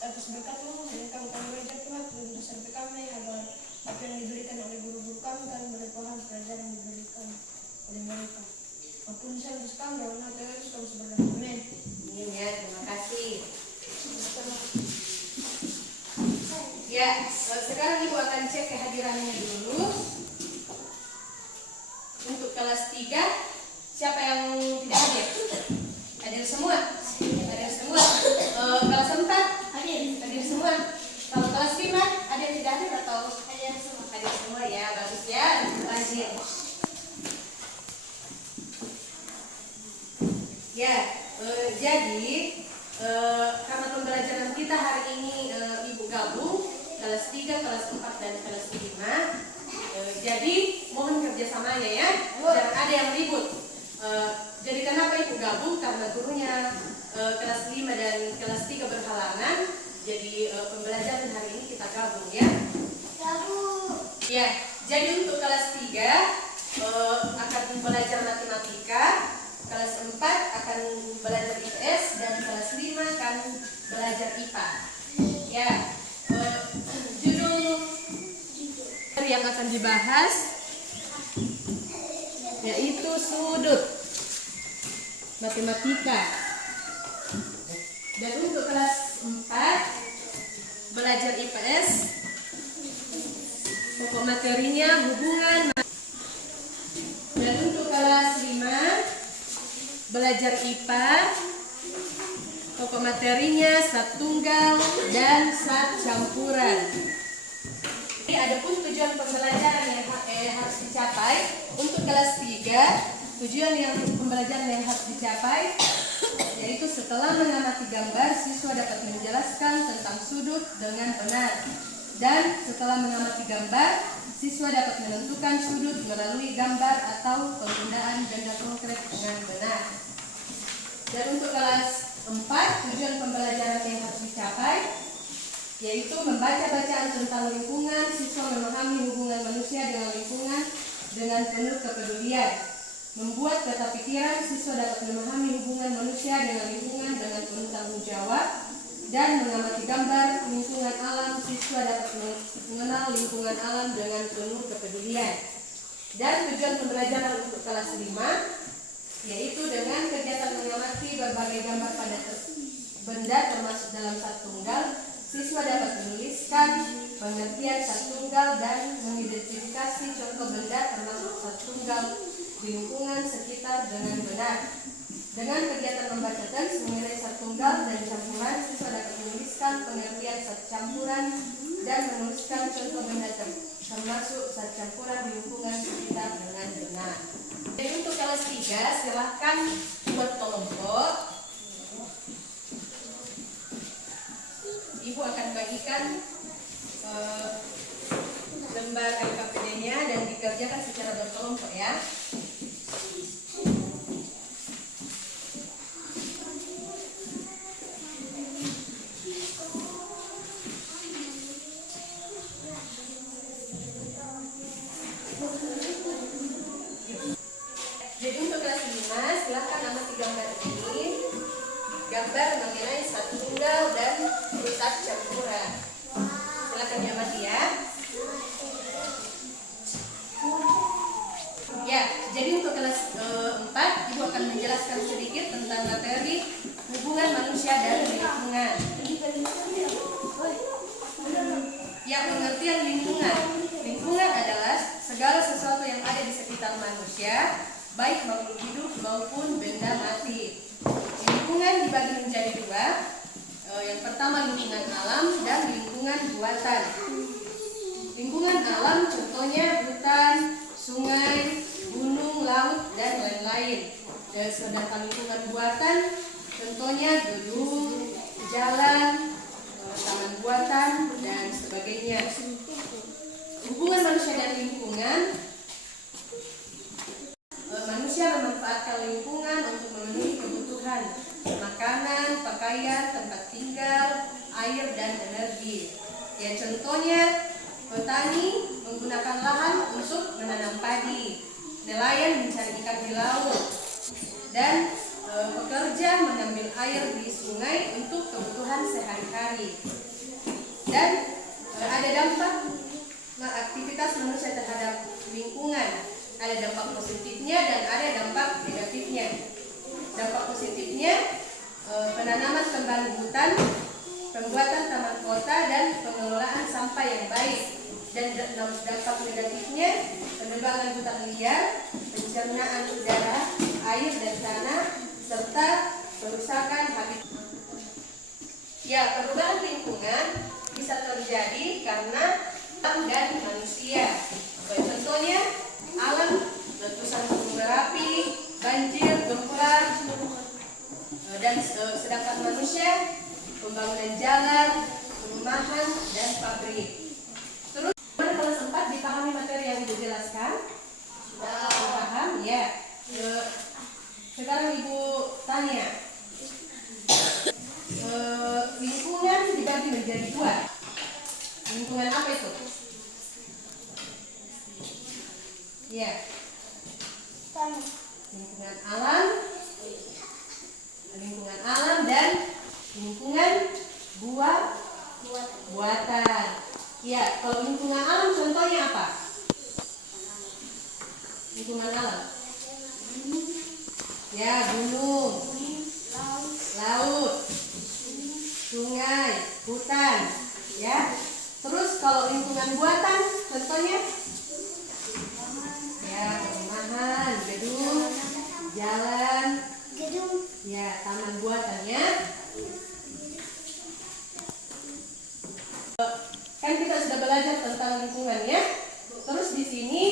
atas berkat-Mu yang kami belajar Tuhan untuk sampai kami agar apa yang diberikan oleh guru-guru kami boleh paham pelajaran yang diberikan oleh mereka. Ampun dosa kami dan nama Yesus kami berdoa. Amin. Amin ya, terima kasih. Ya, sekarang Ibu akan cek kehadirannya dulu. Untuk kelas 3, siapa yang tidak hadir? Hadir semua? Hadir semua. Kelas 4? Hadir semua. Kalau kelas 5, ada yang tidak hadir atau? Hadir semua. Hadir semua ya, bagus ya, rajin. Ya, jadi karena pembelajaran kita hari ini Ibu gabung kelas 3, kelas 4, dan kelas 5. Jadi mohon kerjasamanya ya, jangan ada yang ribut. Jadi kenapa Ibu gabung? Karena gurunya kelas 5 dan kelas 3 berhalangan. Jadi pembelajaran hari ini kita gabung ya. Gabung. Ya, jadi untuk kelas 3 akan belajar matematika, kelas 4 akan belajar IPS, dan kelas 5 akan belajar IPA. Ya, judul yang akan dibahas yaitu sudut matematika. Dan untuk kelas 4 belajar IPS, pokok materinya hubungan. Dan untuk kelas 5 belajar IPA, pokok materinya sat tunggal dan sat campuran. Jadi ada pun tujuan pembelajaran yang harus dicapai. Untuk kelas 3, tujuan pembelajaran yang harus dicapai yaitu setelah mengamati gambar, siswa dapat menjelaskan tentang sudut dengan benar. Dan setelah mengamati gambar, siswa dapat menentukan sudut melalui gambar atau penggunaan benda konkret dengan benar. Dan untuk kelas 4, tujuan pembelajaran yang harus dicapai yaitu membaca bacaan tentang lingkungan. Siswa memahami hubungan manusia dengan lingkungan dengan penuh kepedulian. Membuat peta pikiran, siswa dapat memahami hubungan manusia dengan lingkungan dengan penuh tanggung jawab. Dan mengamati gambar lingkungan alam, siswa dapat mengenal lingkungan alam dengan penuh kepedulian. Dan tujuan pembelajaran untuk kelas 5 yaitu dengan kegiatan mengamati berbagai gambar pada benda termasuk dalam sat tunggal, siswa dapat menuliskan pengertian sat tunggal dan mengidentifikasi contoh benda termasuk sat tunggal di lingkungan sekitar dengan benar. Dengan kegiatan membaca teks mengenai sat tunggal dan campuran, siswa dapat menuliskan pengertian sat campuran dan menuliskan contoh benda termasuk sat campuran di lingkungan sekitar dengan benar. Jadi untuk kelas 3 silahkan buat kelompok. Ibu akan bagikan lembar LKPD-nya dan dikerjakan secara berkelompok ya. Jadi untuk kelas 5 silahkan amati gambar ini. Gambar mengenai sat tunggal dan sat campuran. Silahkan diamati ya. Ya, jadi untuk kelas 4 Ibu akan menjelaskan sedikit tentang materi hubungan manusia dan lingkungan. Ya, pengertian lingkungan. Lingkungan adalah segala sesuatu yang ada di sekitar manusia, baik makhluk hidup maupun benda mati. Lingkungan dibagi menjadi 2. Yang pertama lingkungan alam dan lingkungan buatan. Lingkungan alam contohnya hutan, sungai, gunung, laut, dan lain-lain. Dan sedangkan lingkungan buatan contohnya gedung, jalan, taman buatan, dan sebagainya. Hubungan manusia dan lingkungan. Manusia memanfaatkan lingkungan untuk memenuhi kebutuhan makanan, pakaian, tempat tinggal, air, dan energi. Ya, contohnya petani menggunakan lahan untuk menanam padi, nelayan mencari ikan di laut, dan pekerja mengambil air di sungai untuk kebutuhan sehari-hari. Dan ada dampak aktivitas manusia terhadap lingkungan. Ada dampak positifnya dan ada dampak negatifnya. Dampak positifnya penanaman kembali hutan, pembuatan taman kota, dan pengelolaan sampah yang baik. Dan dampak negatifnya penebangan hutan liar, pencernaan udara, air dan tanah, serta perusakan habitat. Ya, perubahan lingkungan bisa terjadi karena alam dan manusia. Contohnya alam, letusan gunung berapi, banjir, gempa, dan sedangkan manusia pembangunan jalan, perumahan, dan pabrik. Terus kelas 4 dipahami materi yang dijelaskan? Sudah paham? Ya. Sekarang Ibu tanya. Lingkungan dibagi menjadi 2. Lingkungan apa itu? Ya. Lingkungan alam, dan lingkungan buatan. Ya, kalau lingkungan alam contohnya apa? Lingkungan alam. Ya, gunung, laut, sungai, hutan. Ya. Terus kalau lingkungan buatan contohnya? Ya, perumahan, gedung, jalan, ya, taman buatannya. Kan kita sudah belajar tentang lingkungannya. Terus di sini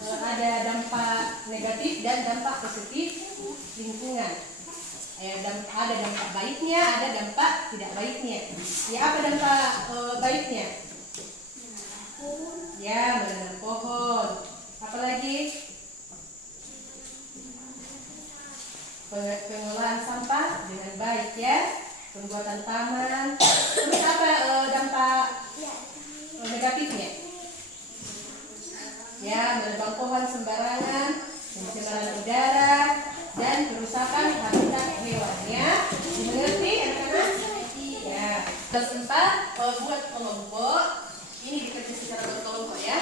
ada dampak negatif dan dampak positif lingkungan. Ada dampak baiknya, ada dampak tidak baiknya. Ya, apa dampak baiknya? Ya, menanam pohon. Apalagi pengelolaan sampah dengan baik, ya, pembuatan taman. Terus apa dampak negatifnya? Ya, menebang pohon sembarangan, pencemaran udara, dan kerusakan habitat hewan. Ya, dimengerti anak-anak? Ya. Terus 4 buat kelompok. Ini dikerja secara berkelompok, ya.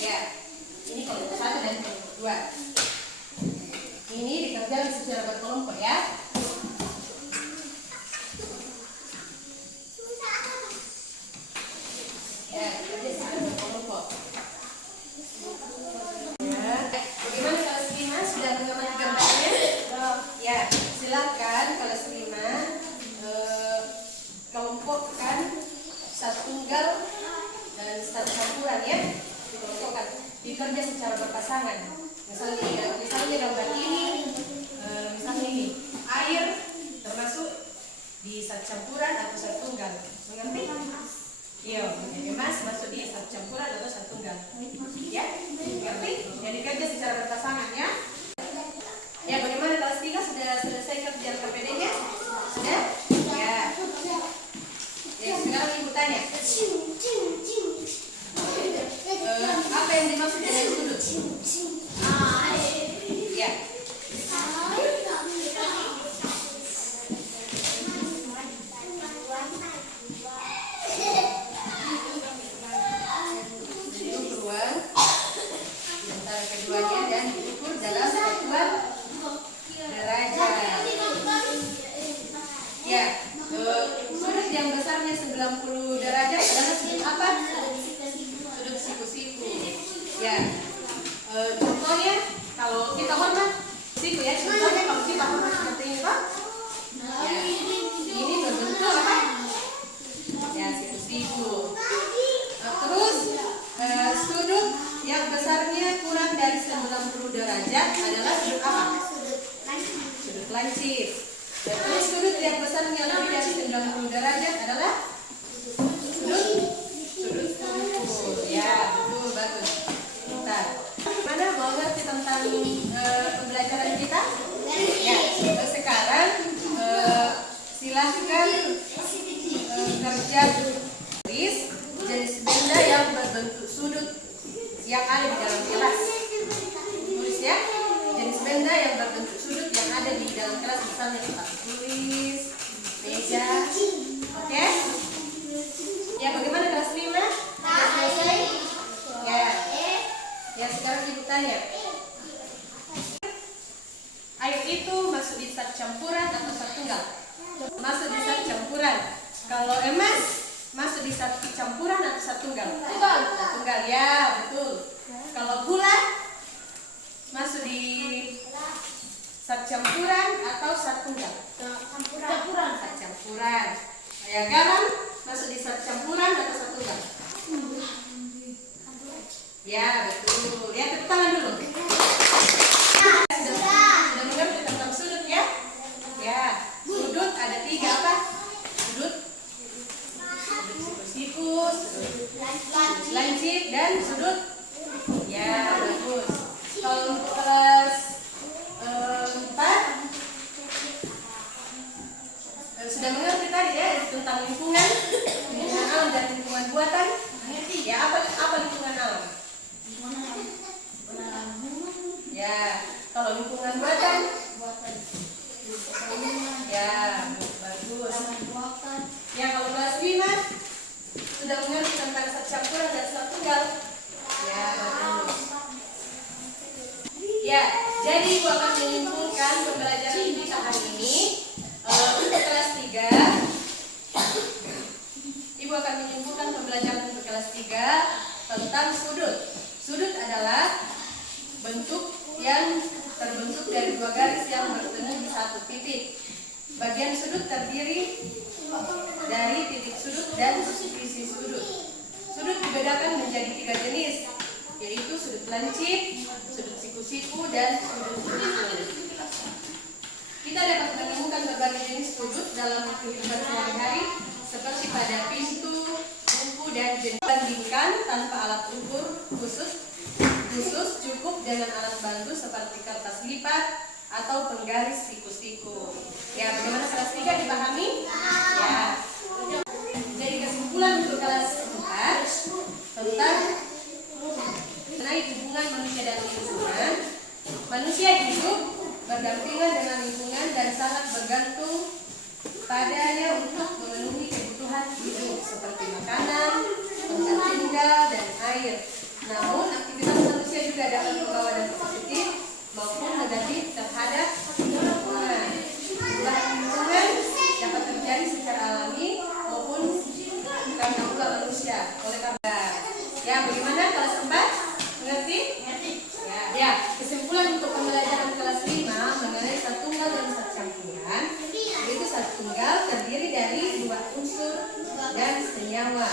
Ya, ini kelompok 1 dan kelompok 2. Ini dikerjakan secara berkelompok, ya. Ya, dikerja secara berkelompok. Ya, bagaimana kelas 5 sudah mengamati gambarnya? Ya, silakan kelas 5 kelompokkan satu tunggal dan satu campuran, ya. Dikelompokkan, dikerja secara berpasangan. Misalnya gambar ini, misalnya ini air termasuk di satu campuran atau satu tunggal. Mengerti? Iya, emas masuk di satu campuran atau satu tunggal. Ya, mengerti? Jadi kerja secara berpasangan, ya. Ya, bagaimana kelas 3 sudah selesai kerjaan KPD-nya? Sudah? Ya. Ya, sekarang Ibu tanya. Apa yang dimaksud dengan sudut? Ya. Diukur ruang antara keduanya dan diukur dalam satuan derajat. Ya, sudut yang besarnya 90 derajat adalah sudut apa? Sudut siku-siku. Ya, contohnya kalau kita hormat siku, ya. Contohnya kalau kita hormat seperti ini, Pak. Ya, ini berbentuk apa? Ya, siku-siku. Terus sudut yang besarnya kurang dari 90 derajat adalah sudut apa? Sudut lancip. Terus sudut yang besarnya lebih dari 90 derajat adalah sudut ukur. Ya, betul, bagus. Bentar. Mana mau ngerti tentang pembelajaran kita? Ya, sekarang silahkan kerja tulis jenis benda yang berbentuk sudut yang ada di dalam kelas. Tulis, ya, jenis benda yang berbentuk sudut yang itu masuk di sat campuran atau sat tunggal? Masuk di sat campuran. Kalau emas masuk di sat campuran atau sat tunggal? Tunggal ya, betul. Kalau gula masuk di sat campuran atau sat tunggal? Campuran. Sat campuran. Ya, garam masuk di sat campuran atau sat tunggal? Ya, betul. Ya, tepuk tangan dulu. Sudah mengerti tentang sudut ya? Ya, sudut ada 3 apa? Sudut sikus, sudut lancip, dan sudut. Ya, bagus. Kalau untuk kelas 4 sudah mengerti tadi ya tentang lingkungan alam dan lingkungan buatan. Ya, apa lingkungan alam? Ya, kalau lingkungan buatan. Ya, bagus. Ya, kalau kelas 5 sudah mengerti tentang sat campuran dan sat tunggal. Ya, bagus. Ya, jadi Ibu akan menyimpulkan pembelajaran kita hari ini. Untuk kelas 3 Ibu akan menyimpulkan pembelajaran untuk kelas 3 tentang sudut. Sudut adalah bentuk yang terbentuk dari 2 garis yang bertemu di satu titik. Bagian sudut terdiri dari titik sudut dan sisi sudut. Sudut dibedakan menjadi 3 jenis, yaitu sudut lancip, sudut siku-siku, dan sudut siku. Kita dapat menemukan berbagai jenis sudut dalam kehidupan sehari-hari, seperti pada pintu, buku, dan jenis. Bandingkan tanpa alat ukur khusus cukup dengan alat bantu seperti kertas lipat atau penggaris siku-siku. Ya, bagaimana kelas 3 dipahami? Ya. Jadi kesimpulan untuk kelas 4 tentang mengenai hubungan manusia dan lingkungan. Manusia hidup berdampingan dengan lingkungan dan sangat bergantung padanya untuk memenuhi kebutuhan hidup seperti makanan, tempat tinggal, dan air. Namun, aktivitas manusia juga dapat membawa dampak positif maupun negatif terhadap lingkungan. Perubahan lingkungan dapat terjadi secara alami maupun karena ulah manusia. Oleh karena ya, bagaimana kelas 4? Mengerti? Ya, kesimpulan untuk pembelajaran kelas 5 mengenai sat tunggal dan sat campuran, yaitu sat tunggal terdiri dari 2 unsur dan senyawa.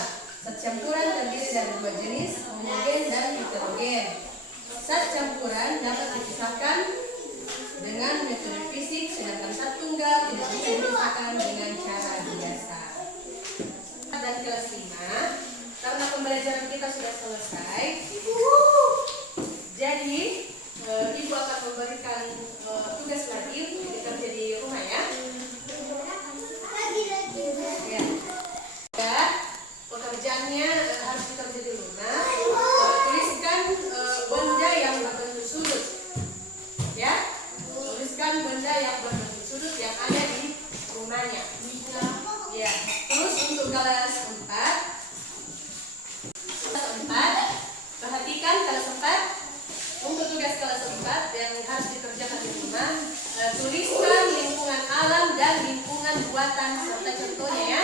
Sat campuran terdiri dari 2 jenis, homogen dan heterogen. Sat campuran dapat dipisahkan dengan metode fisik, sedangkan sat tunggal tidak bisa dipisahkan dengan cara biasa. Dan kelas 5, karena pembelajaran kita sudah selesai, jadi Ibu akan memberikan tugas lagi untuk dikerja di rumah ya. Ya, pekerjaannya harus dikerja di rumah. Tuliskan benda yang berbentuk sudut. Ya, tuliskan benda yang berbentuk sudut yang ada di rumahnya. Ya, terus untuk kelas 4, perhatikan kelas 4. Untuk tugas kelas 4 yang harus dikerjakan di rumah, tuliskan lingkungan alam dan lingkungan buatan serta contohnya ya.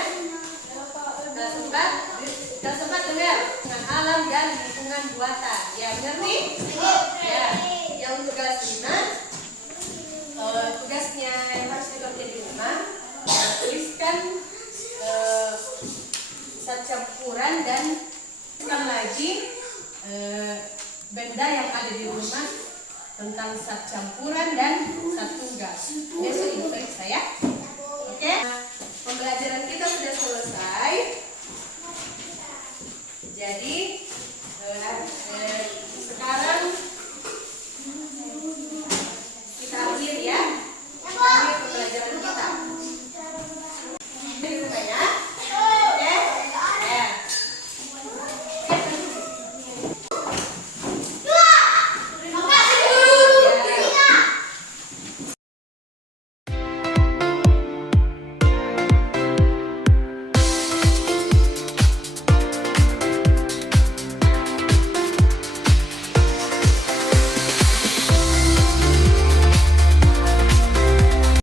Kelas 4 dengar lingkungan alam dan lingkungan buatan. Ya, benar nih? Ya. Yang untuk kelas 5, tugasnya yang harus dikerjakan di rumah, tuliskan sat campuran dan tuliskan lagi benda yang ada di rumah tentang sat campuran dan sat tunggal. Besok